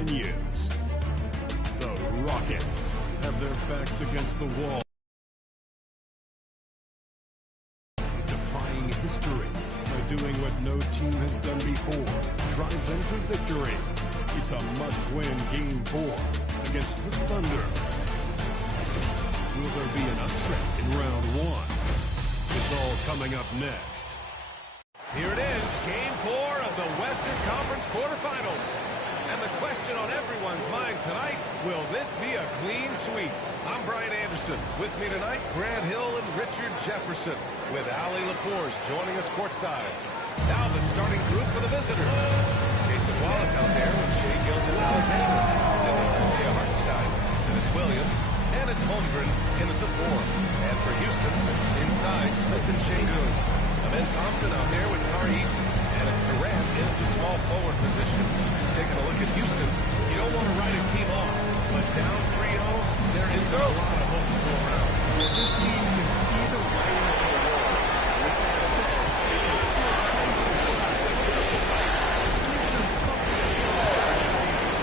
continues. The Rockets have their backs against the wall, defying history by doing what no team has done before, drive them to victory. It's a must-win Game 4 against the Thunder. Will there be an upset in round 1? It's all coming up next. Here it is, Game 4 of the Western Conference quarterfinals. And the question on everyone's mind tonight, will this be a clean sweep? I'm Brian Anderson. With me tonight, Grant Hill and Richard Jefferson, with Allie LaForce joining us courtside. Now the starting group for the visitors. Jason Wallace out there with Shai Gilgeous-Alexander. Then it's Isaiah Hartenstein. Then it's Williams. And it's Holmgren in at the 4. And for Houston, inside, Smith and Şengün. Ben Thompson out there with Tari Eason. And it's Durant in the small forward position. Taking a look at Houston, you don't want to write a team off, but down 3-0, there is a lot of hope to go around. This team can see the writing on the wall. With that said, they can still play for the shot and put up a fight. Give them something to do for the season.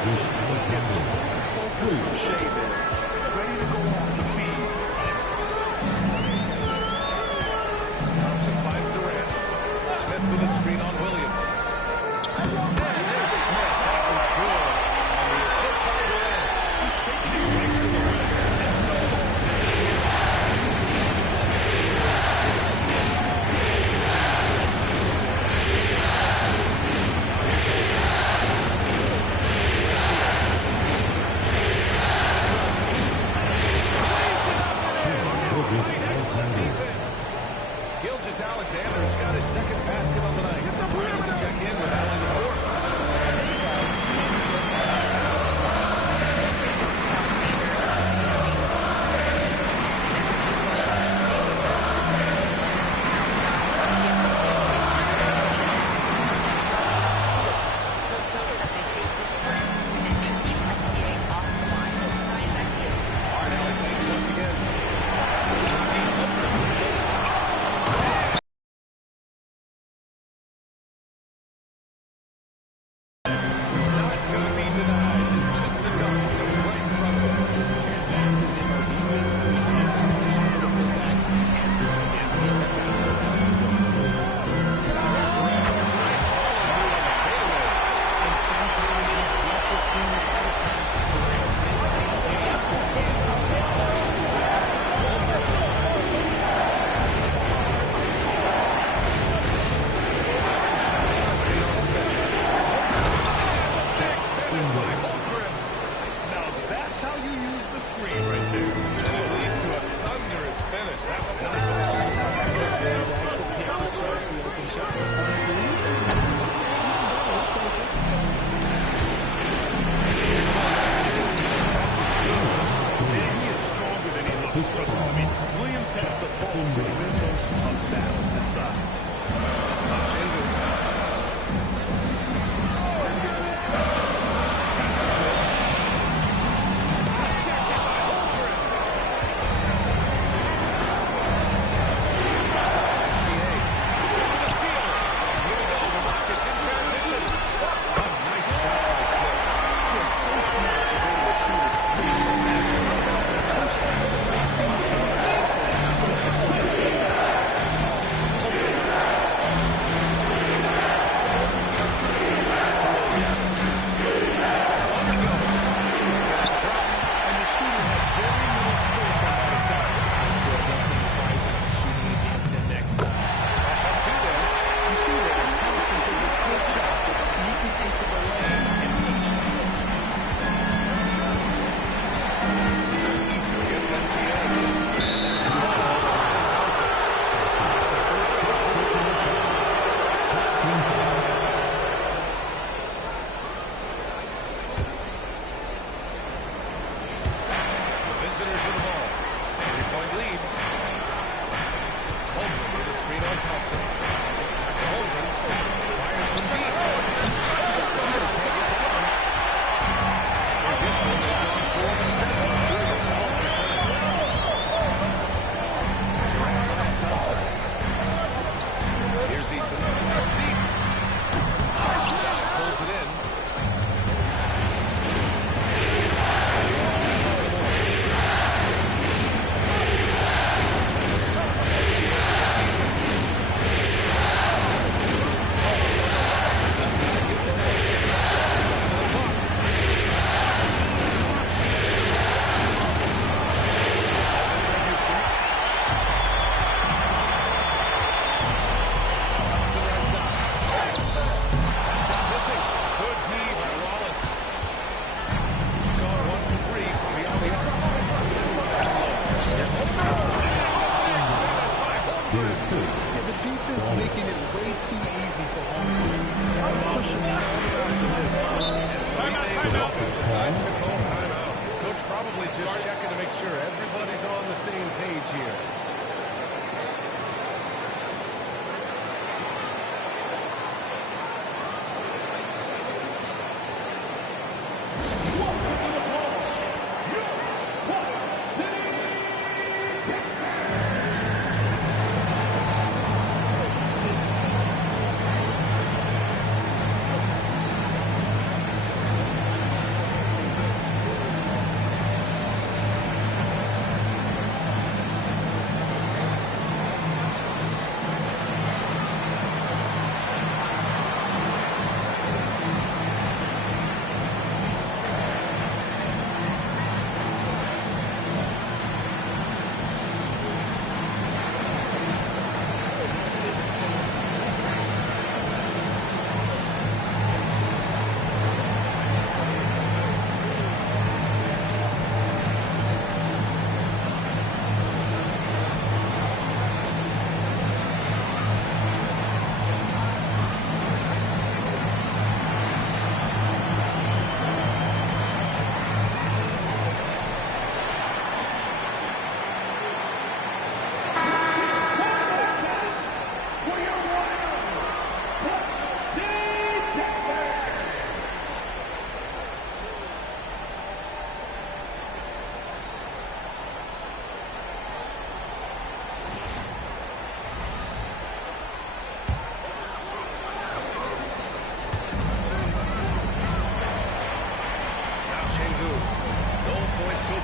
Focus from Shai there. Ready to go off the field. Thompson finds Durant. Smith with a screen on Williams. And there's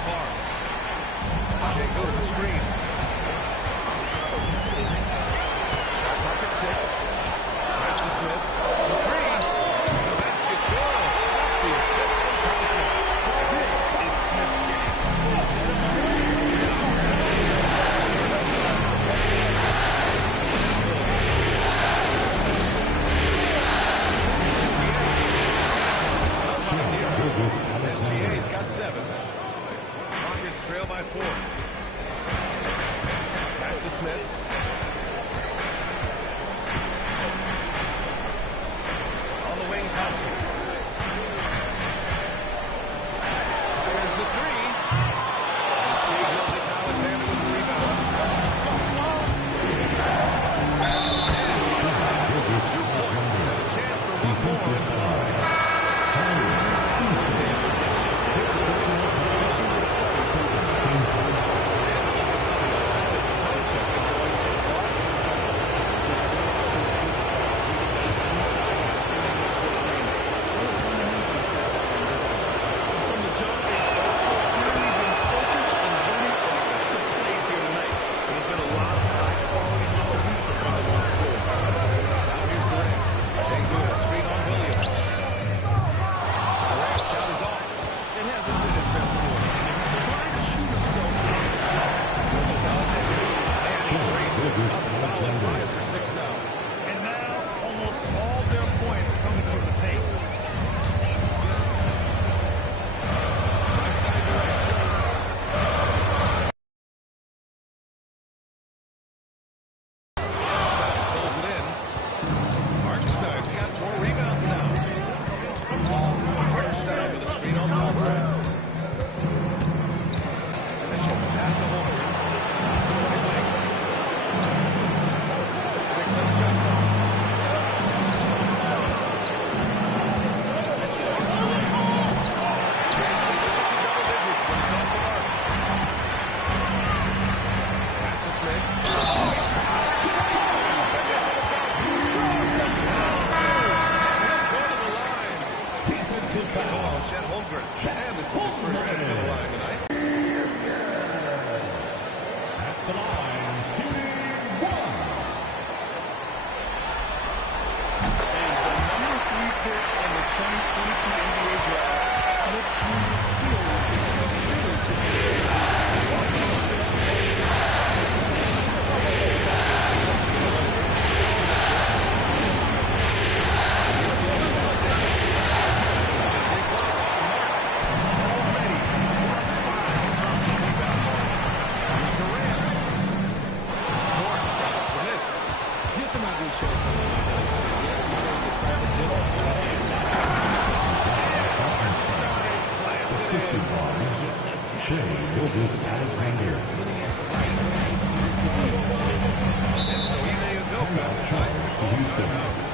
far. Jay Good, the screen. Shot clock at 6. Pass to Smith. For 3. The basket's good. The assist from Thompson. This is Smith's game. Set him up. SGA's got 7. Rockets trail by 4. Pass to Smith. On the wing, Thompson. There's the 3. And Jay Gilgeous Alexander with the rebound. 2 points and a chance for one more at the line.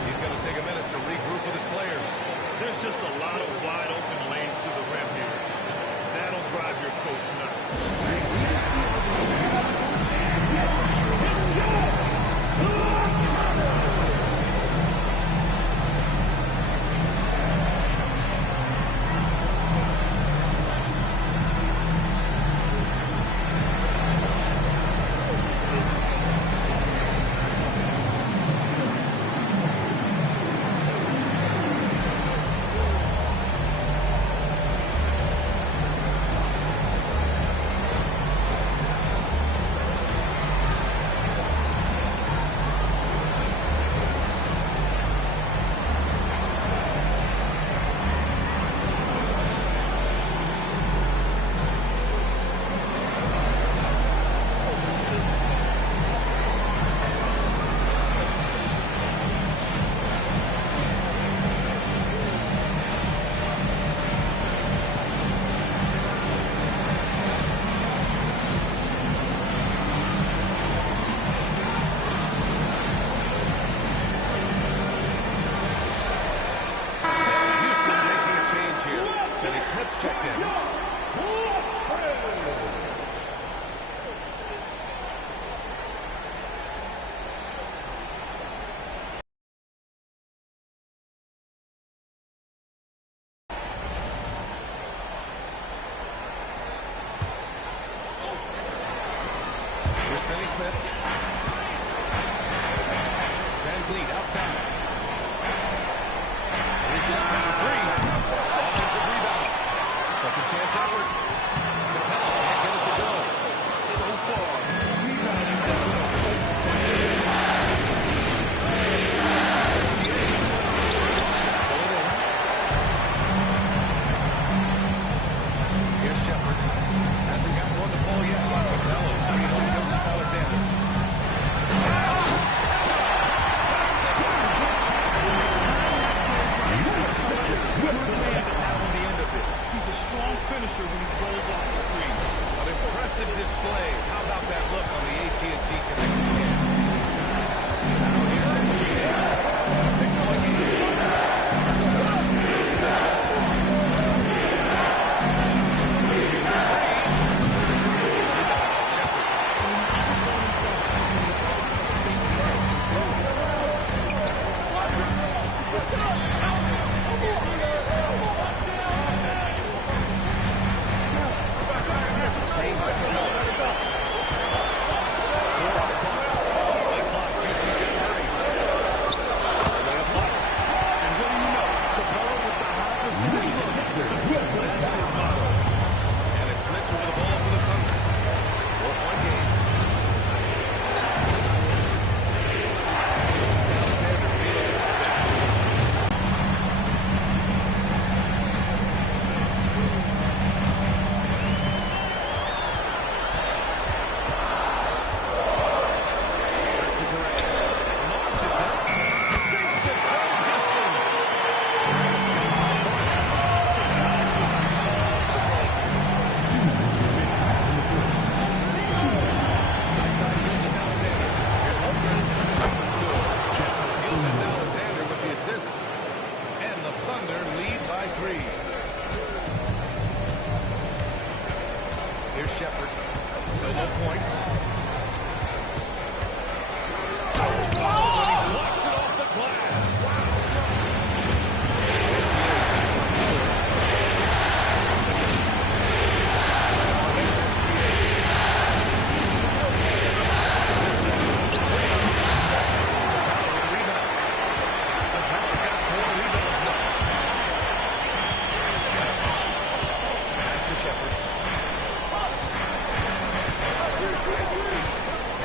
He's going to take a minute to regroup with his players. There's just a lot of wide open lanes to the rim here. That'll drive your coach nuts. shot for three. Offensive rebound. Second chance effort. Capella can't get it to go. So far, rebounding has been a focal point. Here's Shepard. Hasn't got one to fall yet. Casello screen on Gildas Alexander. He's a strong finisher when he rolls off the screen. An impressive display. How about that look on the AT&T Connect game? Now here's a 6-point game. Here's Shepard. Still no points. Oh, he blocks it off the glass. Wow.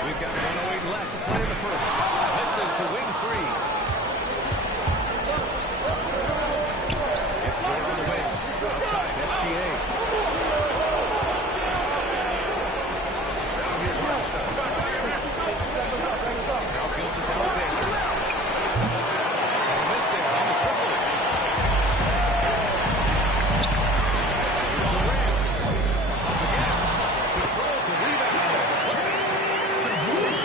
We've got 108 left to play in the first. This is the wing three. It's Gordon in the wing. Outside, SGA. Now here's Markstein. Now Gildas Alexander. And a miss there on the triple. Durant. Again. He throws the rebound.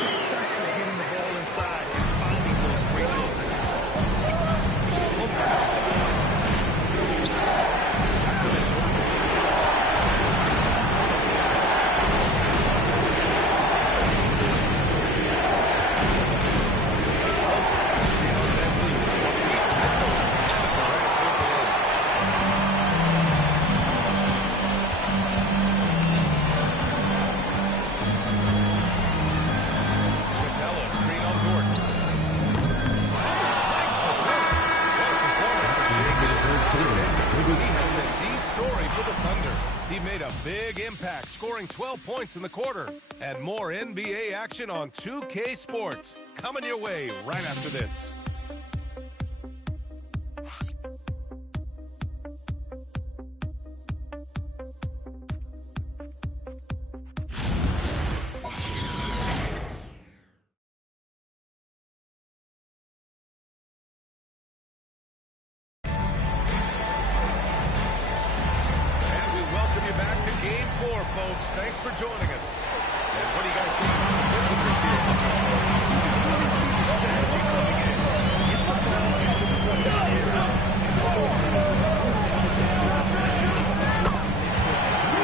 Successful getting the ball inside and finding those great looks. Capella, screen on Gordon. Takes the pick. What a performance for Shea. He has been the story for the Thunder. He made a big impact, scoring 12 points in the quarter. And more NBA action on 2K Sports. Coming your way right after this. And we welcome you back to Game 4, folks. Thanks for joining us. And what do you guys think about the visitors here this morning? Really see the strategy coming in. Get the ball into the right area. And the whole team is able to use it to keep the ball into the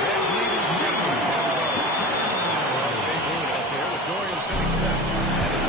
And leading Shepard. Well, Shea Boone out there with Dorian Finney-Smith. And it's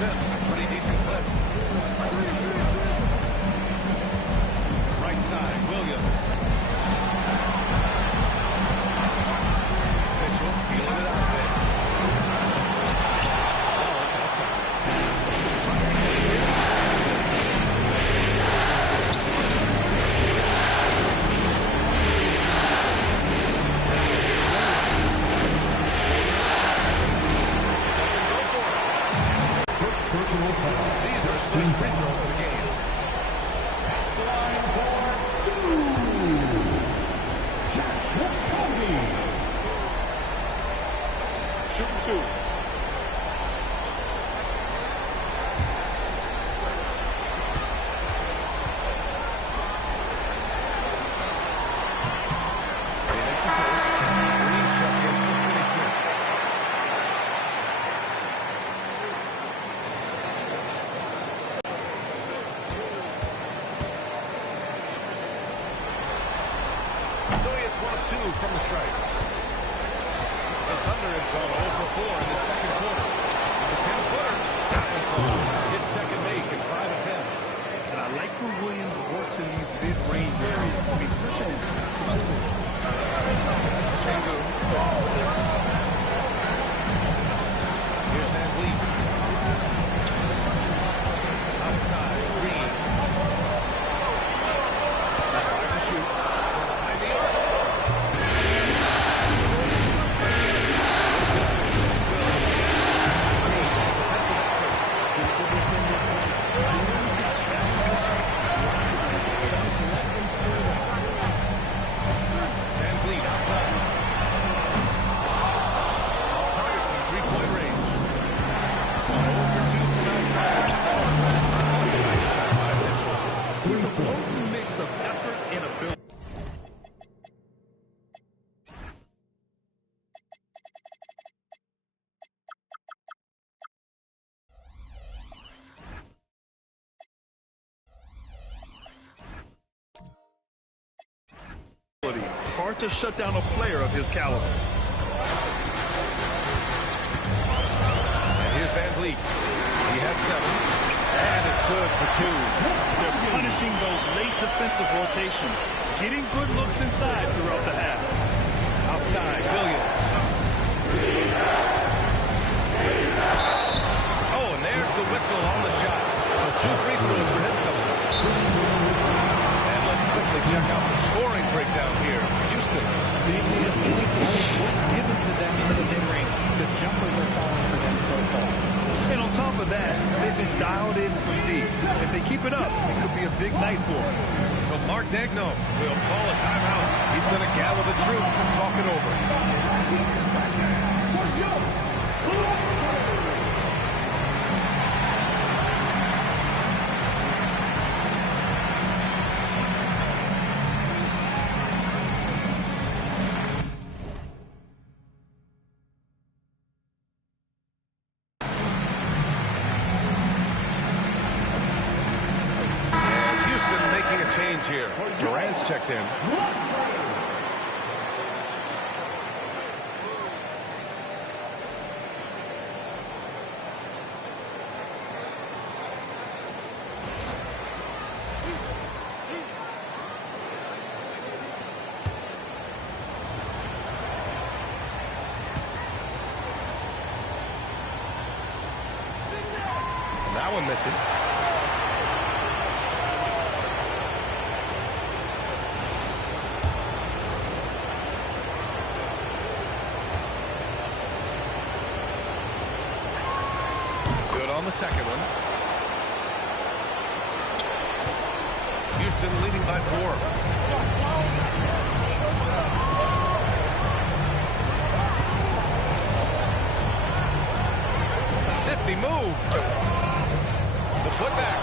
a pretty decent clip. Right side, Williams. Mitchell feeling it out there. Wallace outside. These are his first free throws of the game. Line for two. Shooting two. So he hits 1 of 2 from the strike. The Thunder have gone 0 for 4 in the second quarter. With the 10-footer, that one falls. His second make in 5 attempts. And I like when Williams works in these mid-range areas. I mean, such an impressive score. That's to Shangu. Here's Van Vliet. Outside, Green. There's 5 to shoot. From behind the arc. Van Vliet outside. Off target from three-point range. 0 for 2 from outside. Nice shot by Mitchell. He's a potent mix of effort and ability. Hard to shut down a player of his caliber. And here's Van Vliet. He has 7. And it's good for 2. They're punishing those late defensive rotations, getting good looks inside throughout the half. Outside, Williams. Oh, and there's the whistle on the shot. So 2 free throws for him coming up. And let's quickly check out the scoring breakdown here for Houston. They've made a point to what's given to them in the mid-range. The jumpers are falling for them so far. And on top of that, they've been dialed in from deep. If they keep it up, it could be a big night for them. So Mark Daigneault will call a timeout. He's going to gather the troops and talk it over. Change here. Durant's checked in. And that one misses. On the second one. Houston leading by 4. Nifty move. The putback.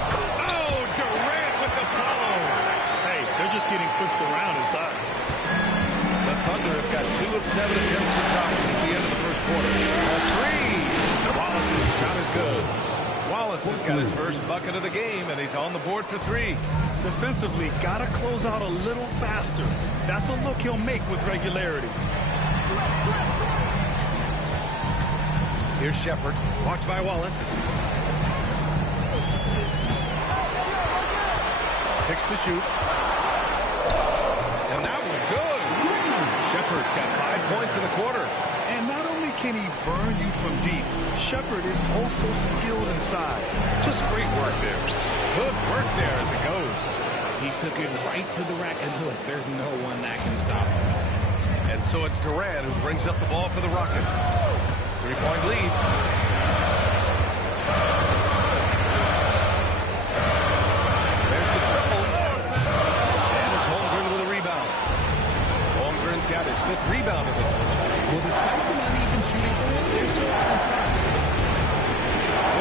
Oh, Durant with the follow. Hey, they're just getting pushed around inside. The Thunder have got 2 of 7 attempts to drop since the end of the first quarter. A 3. Wallace's shot is good. Wallace has got his first bucket of the game, and he's on the board for 3. Defensively, got to close out a little faster. That's a look he'll make with regularity. Here's Shepard, watched by Wallace. to shoot. And that was good. Shepard's got 5 points in the quarter. And not only can he burn you from deep, Shepard is also skilled inside. Just great work there. Good work there as it goes. He took it right to the rack, and look, there's no one that can stop him. And so it's Durant who brings up the ball for the Rockets. 3-point lead. There's the triple. And it's Holmgren with a rebound. Holmgren's got his 5th rebound of this one. Well, despite some uneven shooting for him, they're still out in front.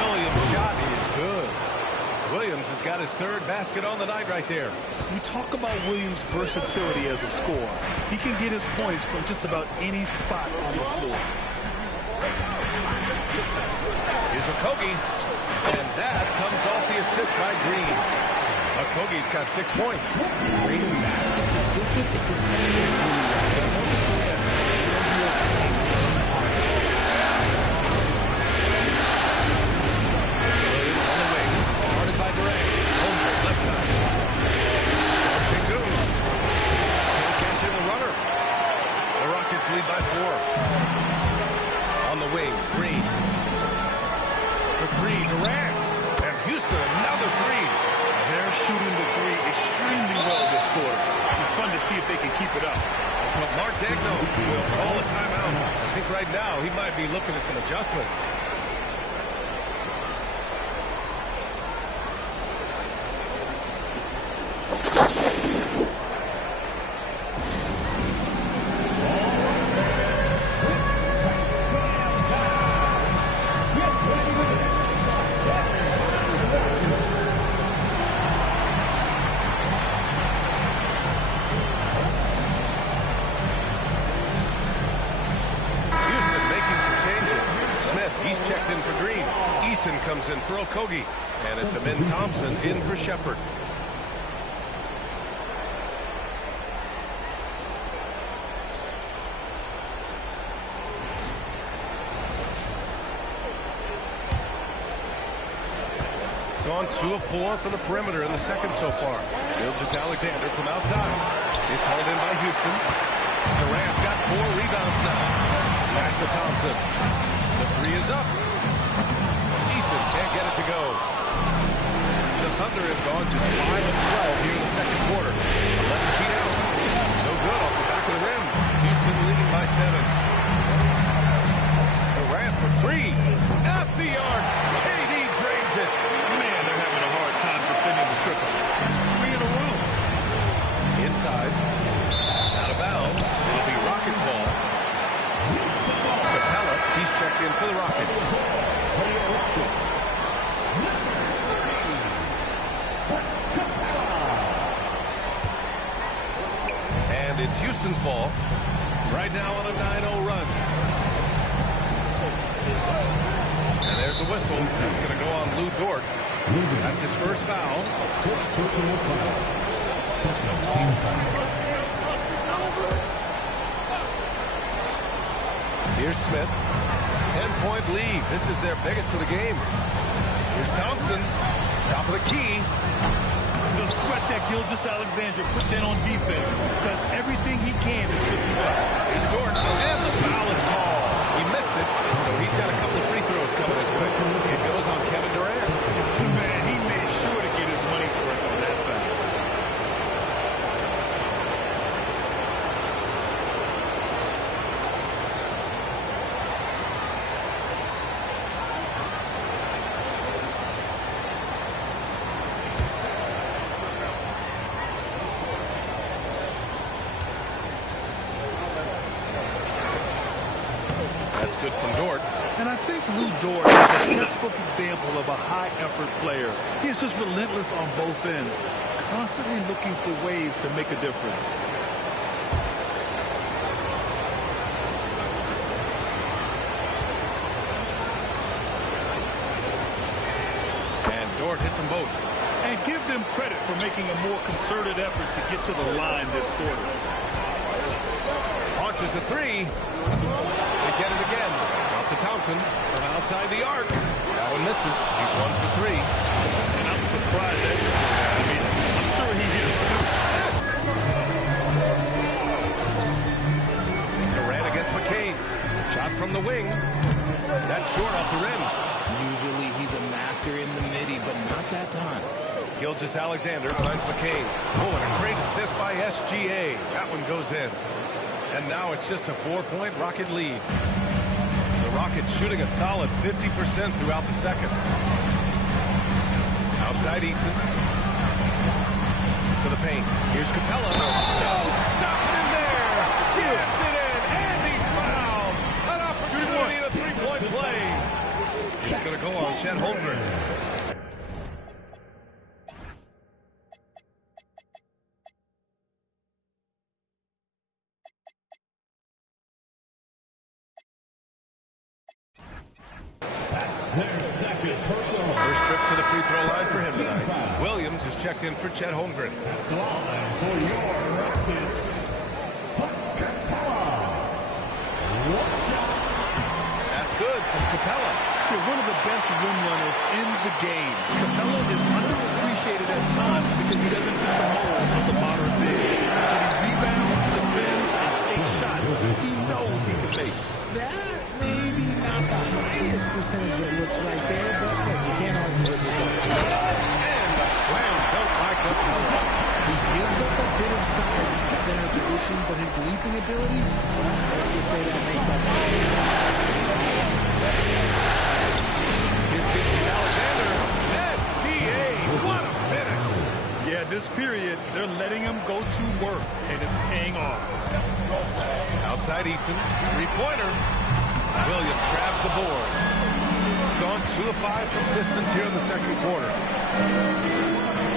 Williams' shot is good. Williams has got his 3rd basket on the night right there. You talk about Williams' versatility as a scorer. He can get his points from just about any spot on the floor. Here's Okogie. And that comes off the assist by Green. Okogie's got 6 points. Green baskets assisted. It's a standard. It's hard to say that. Williams on the wing. Guarded by Durant. Holmgren left side. Pingu. Can't catch in the runner. The Rockets lead by 4. On the wing, Green. For 3, Durant. And Houston, another 3. They're shooting the 3 extremely well this quarter. It's fun to see if they can keep it up. So Mark Degno will call a timeout. I think right now he might be looking at some adjustments. Comes in for Okogie, and it's Amin Thompson in for Shepard. Gone 2 of 4 from the perimeter in the second so far. Gilgeous-Alexander from outside. It's hauled in by Houston. Durant's got 4 rebounds now. Pass to Thompson. The 3 is up. Can't get it to go. The Thunder have gone just 5 of 12 here in the second quarter. 11 feet out. No good off the back of the rim. Houston leading by 7. Durant for 3. At the arc. KD drains it. Man, they're having a hard time defending the triple. That's 3 in a row. Inside. Out of bounds. It'll be Rockets ball. Capella, he's checked in for the Rockets. And it's Houston's ball. Right now on a 9-0 run. And there's a whistle. That's going to go on Lou Dort. That's his first foul. Here's Smith. 10-point lead. This is their biggest of the game. Here's Thompson. Top of the key. The sweat that Gilgeous-Alexander puts in on defense does everything he can to trip you up. Here's Dort. And the foul is called. He missed it, so he's got a couple of free throws coming his way. It goes on Kevin Durant. Man, he made sure to get his money's worth on that foul. That's good from Dort. And I think Lou Dort is a textbook example of a high-effort player. He's just relentless on both ends, constantly looking for ways to make a difference. And Dort hits them both. And give them credit for making a more concerted effort to get to the line this quarter. Launches a 3. They get it again. Out to Thompson from outside the arc. That one misses. He's 1 for 3. And I'm surprised at him. I mean, I'm sure he hit from the wing. That's short off the rim. Usually he's a master in the midi, but not that time. Gilgeous-Alexander finds McCain. Oh, and a great assist by SGA. That one goes in. And now it's just a 4-point Rocket lead. The Rockets shooting a solid 50% throughout the second. Outside Eason. To the paint. Here's Capella. Oh, stop it in there. Gets it in. And he's fouled. An opportunity in a three-point play. It's going to go on Chet Holmgren. Their second personal. First trip to the free throw line for him tonight. Williams is checked in for Chet Holmgren. Line for your Rockets. That's good from Capella. One of the best rim runners in the game. Capella is underappreciated at times because he doesn't fit the mold of the modern big. When he rebounds, defends, and takes shots, he knows he can make. That may be not the highest percentage it looks right there, but you can't argue with this. And a slam dunk by Capella. He gives up a bit of size in the center position, but his leaping ability, well, let's just say that makes up for it. Here's Gilgeous-Alexander. SGA. What a finish. Yeah, this period, they're letting him go to work, and it's paying off. Outside Eason. Three-pointer. Williams grabs the board. Gone 2 of 5 from distance here in the second quarter.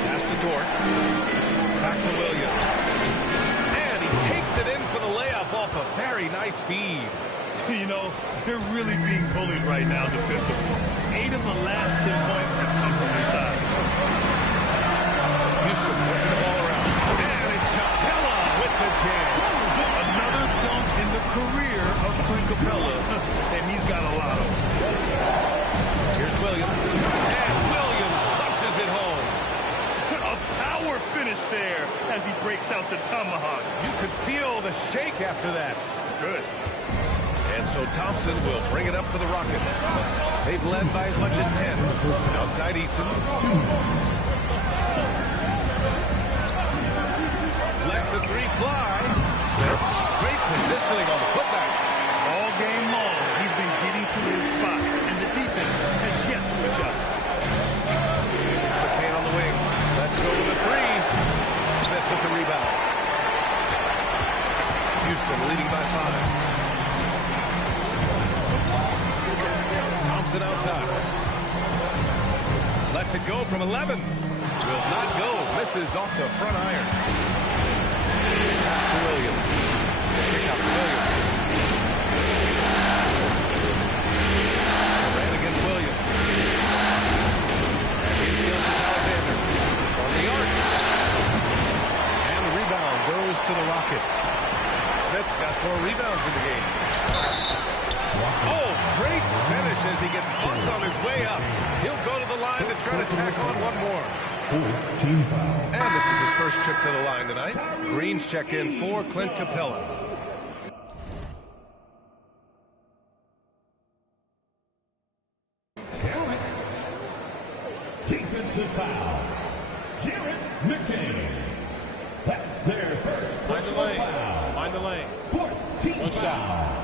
Pass to Dort. Back to Williams. And he takes it in for the layup off a very nice feed. You know, they're really being bullied right now defensively. 8 of the last 10 points have come from these sides. Houston working the ball around. And it's Capella with the jam. Another dunk in the career of Clint Capella, and he's got a lot of them. Here's Williams. And Williams punches it home. A power finish there as he breaks out the tomahawk. You could feel the shake after that. Good. And so Thompson will bring it up for the Rockets. They've led by as much as 10. Outside Eason. Lets the three fly. Smith, great positioning on the putback. All game long, he's been getting to his spots, and the defense has yet to adjust. It's McCain on the wing. Let's go to the three. Smith with the rebound. Houston leading by 5. Thompson outside. Lets it go from 11. Will not go. Misses off the front iron. Pass to Williams. Kick out to Williams. Ran against Williams. And here's Gilgeous-Alexander on the arc. And the rebound goes to the Rockets. Smith's got 4 rebounds in the game. Oh, great finish as he gets bumped on his way up. He'll go to the line to try to tack on one more. And this is his first trip to the line tonight. Green's checked in for Clint Capella. Defensive foul. Jared McCain. That's their first personal foul. Mind the lanes. 14 foul.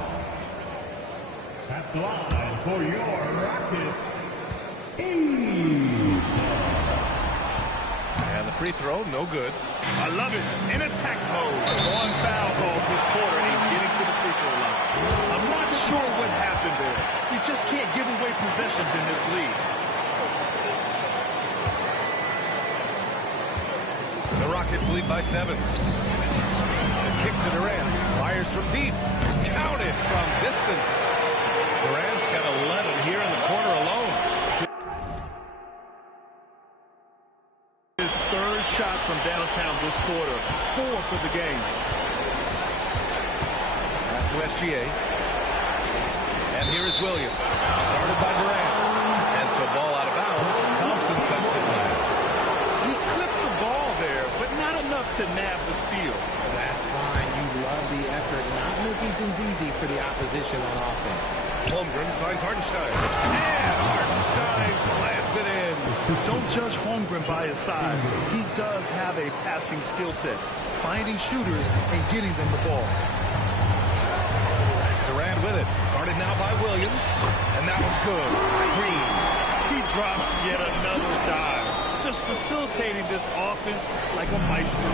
At the line for your Rockets. And the free throw, no good. I love it. In attack mode. On foul calls this quarter and getting to the free throw line. I'm not sure what happened there. You just can't give away possessions in this league. The Rockets lead by 7. The kick to Durant. Fires from deep. Counted from distance. Durant's got 11 here in the corner alone. His third shot from downtown this quarter. 4 for the game. Pass to SGA. And here is Williams. Guarded by Durant. And so ball out of bounds. Thompson touched it last. He clipped the ball there, but not enough to nab the steal. That's fine. You love the effort, not making things easy for the opposition. position on offense. Holmgren finds Hartenstein. And Hartenstein slams it in. Don't judge Holmgren by his size. He does have a passing skill set, finding shooters and getting them the ball. Durant with it. Guarded now by Williams. And that one's good. Green. He drops yet another dive, just facilitating this offense like a maestro.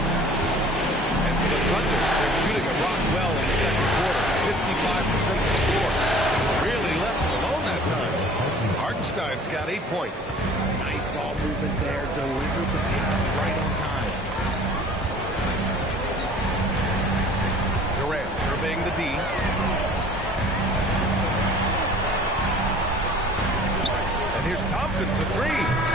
And for the Thunder, they're shooting a rock well in the second quarter. 55% from the floor. Really left him alone that time. Hartenstein's got 8 points. Nice ball movement there. Delivered the pass right on time. Durant surveying the D. And here's Thompson for three.